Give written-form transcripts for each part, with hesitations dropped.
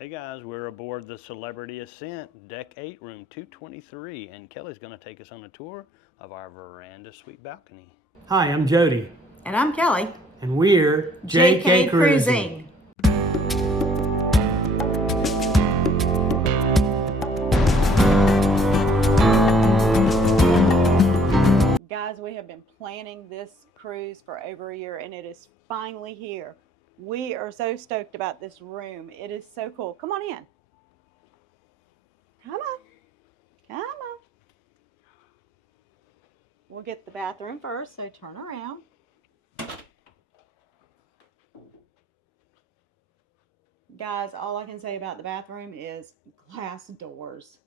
Hey guys, we're aboard the Celebrity Ascent, Deck 8, Room 223, and Kelly's going to take us on a tour of our veranda suite balcony. Hi, I'm Jody. And I'm Kelly. And we're JK Cruising. Guys, we have been planning this cruise for over a year and it is finally here. We are so stoked about this room. It is so cool. Come on in. Come on. Come on. We'll get the bathroom first, so turn around. Guys, all I can say about the bathroom is glass doors.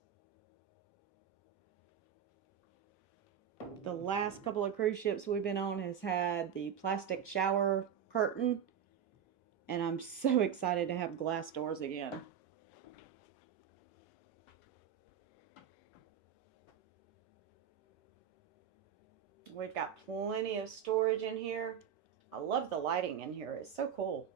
The last couple of cruise ships we've been on has had the plastic shower curtain, and I'm so excited to have glass doors again. We've got plenty of storage in here. I love the lighting in here. It's so cool.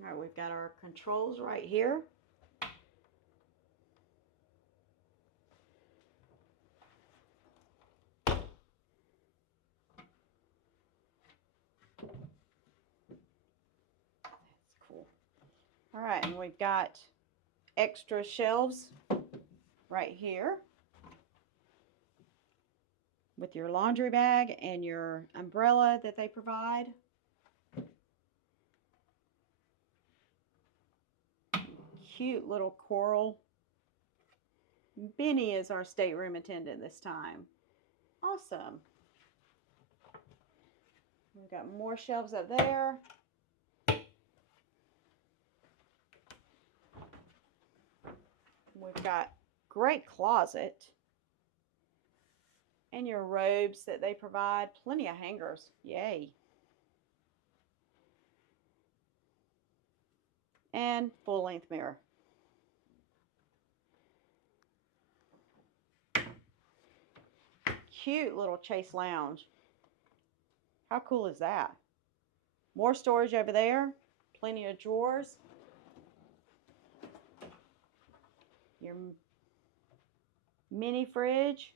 All right, we've got our controls right here. That's cool. All right, and we've got extra shelves right here with your laundry bag and your umbrella that they provide. Cute little coral. Benny is our stateroom attendant this time. Awesome. We've got more shelves up there. We've got great closet. And your robes that they provide. Plenty of hangers. Yay. And full length mirror. Cute little chase lounge. How cool is that? More storage over there. Plenty of drawers. Your mini fridge.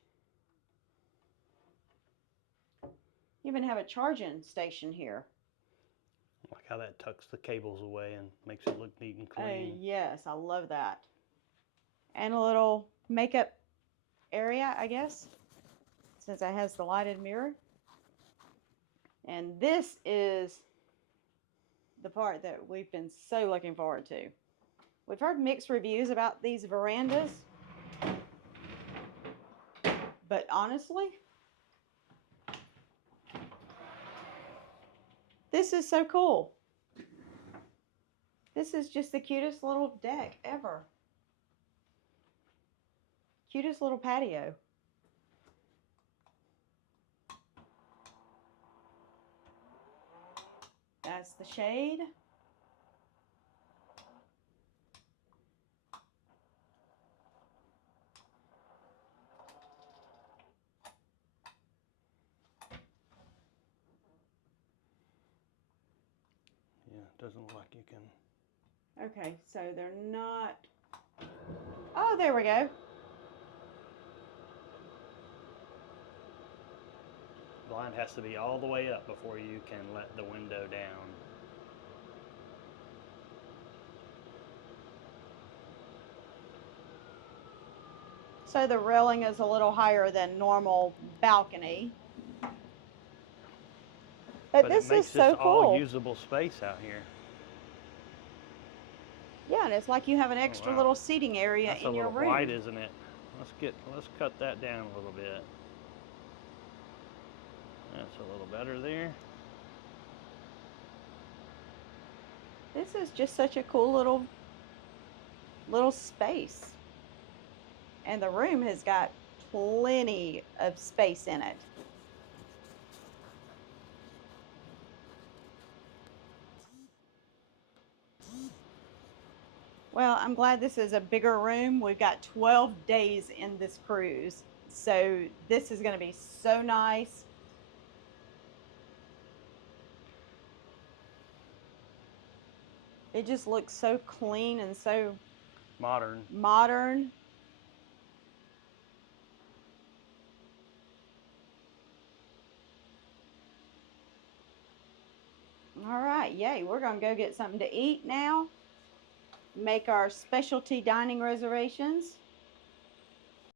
You even have a charging station here. I like how that tucks the cables away and makes it look neat and clean. Yes, I love that. And a little makeup area, I guess, since it has the lighted mirror. And this is the part that we've been so looking forward to. We've heard mixed reviews about these verandas, but honestly, this is so cool. This is just the cutest little deck ever. Cutest little patio. That's the shade. Yeah, it doesn't look like you can. Okay, so they're not. Oh, there we go. Blind has to be all the way up before you can let the window down. So the railing is a little higher than normal balcony. But this is so cool. All usable space out here. Yeah, and it's like you have an extra little seating area in your room. That's a little wide, isn't it? Let's cut that down a little bit. That's a little better there. This is just such a cool little space. And the room has got plenty of space in it. Well, I'm glad this is a bigger room. We've got 12 days in this cruise. So this is going to be so nice. It just looks so clean and so Modern. All right, yay. We're going to go get something to eat now. Make our specialty dining reservations.